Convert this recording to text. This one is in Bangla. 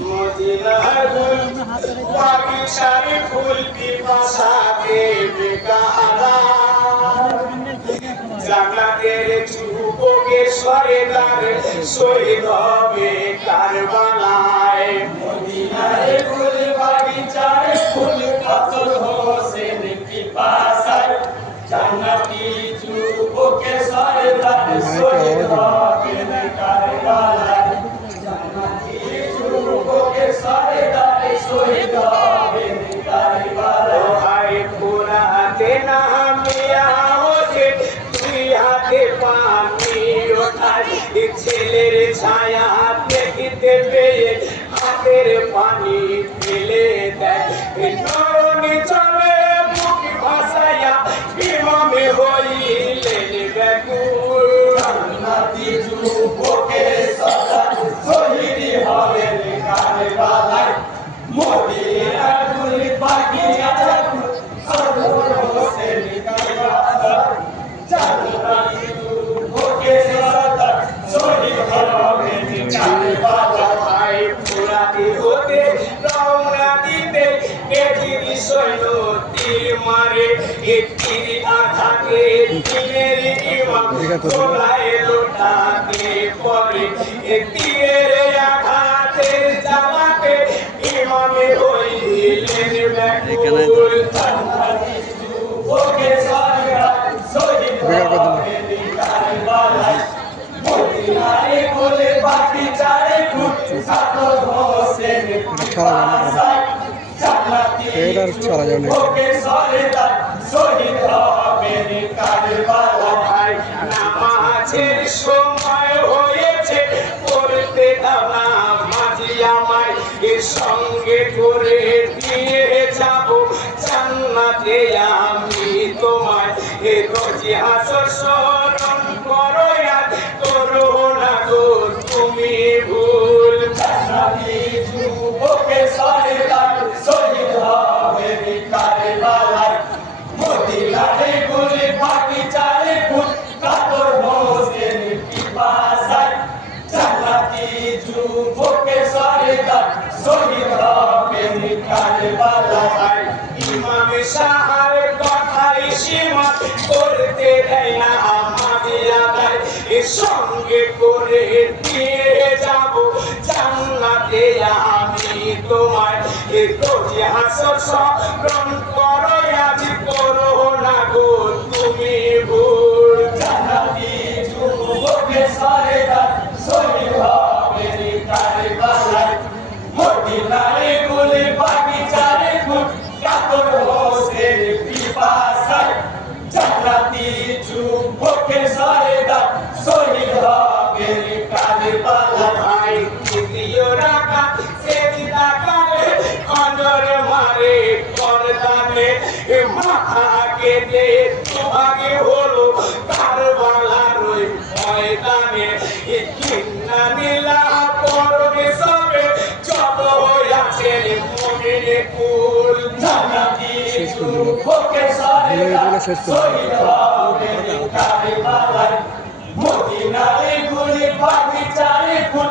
মদিনার ফুল বাগিচার ফুল পিপাসাতে বেকারা জান্নাতের যুবকে সরেদার শহীদ হবে কারবালায় মদিনার ফুল বাগিচার ফুল কাতর হোসেন পিপাসায় জান্নাতি যুবকে সরেদার শহীদ হবে কারবালায় জান্নাতি যুবকে সরেদার শহীদ হবে কারবালায় আয় পুরাতে নামিয়া ওঠে দুই হাতে পানি ওঠায় ছেলের ছায়া দেখিতে পেয়ে হাতের পানি ফেলে দেয় নয়নে চলে বুক ভাসাইয়া ইমামে হইলেন ব্যাকুল জান্নাতি যুবকে সদা শহীদ হবেন কারবালায় মদিনার ফুল বাগিচার ফুল কাতর হোসেন কারবালায় জান্নাতি যুবকে সদা শহীদ হবেন কারবালায় পুরাতে হতে রওনা দিতে এদিন সৈন্য তীর মারে তীর আঘাতে তীরের ইমাম গলায় লোটাতে পড়ে তীরের আঘাতে জ্বালাতে ইমামে হইলেন ব্যাকুল জান্নাতি যুবকে সদা শহীদ হবেন কারবালায় মদিনার ফুল বাগিচার ফুল কাতর হোসেন পিপাসায় জান্নাতি যুবকে সরেদার শহীদ হবেন কারবালায় নামাজের সময় হয়েছে পড়তে দাও নামাজি আমায় এর সঙ্গে করে দিয়ে যাব জান্নাতে আমি তোমায় এ রোজি হাসর স্মরণ করো আর করো না গো তুমি ভুল জান্নাতি যুবকে সরেদার শহীদ হবেন কারবালায় মদিনার ফুল বাগিচার ফুল কাতর হোসেন পিপাসায় জান্নাতি যুবকে সরেদার শহীদ হবেন কারবালায় ইমাম সাহার কথাই সীমা করতে দেয় না আমাদিয়ায় এর সঙ্গে করে দিয়ে যাব জান্নাতে আমি তোমায় এ রোজি হাসর স্মরণ করো আজ করো না গো তুমি ভুল জান্নাতি যুবকে সরেদার শহীদ হবেন কারবালায় মদিনার ফুল বাগিচার ফুল কাতর হোসেন পিপাসায় জান্নাতি যুবকে সরেদার শহীদ হবেন কারবালায় দ্বিতীয় রাকাত সেজদা করে খঞ্জর মারে করদানে মাথা কেটে দুভাগে হলো কারবালার ওই ময়দানে কিন্না নীলা পরবে সবে যত আছেন মুমিনে কুল জান্নাতি যুবকে সরেদার শহীদ হবেন কারবালায় মদিনার ফুল বাগিচার ফুল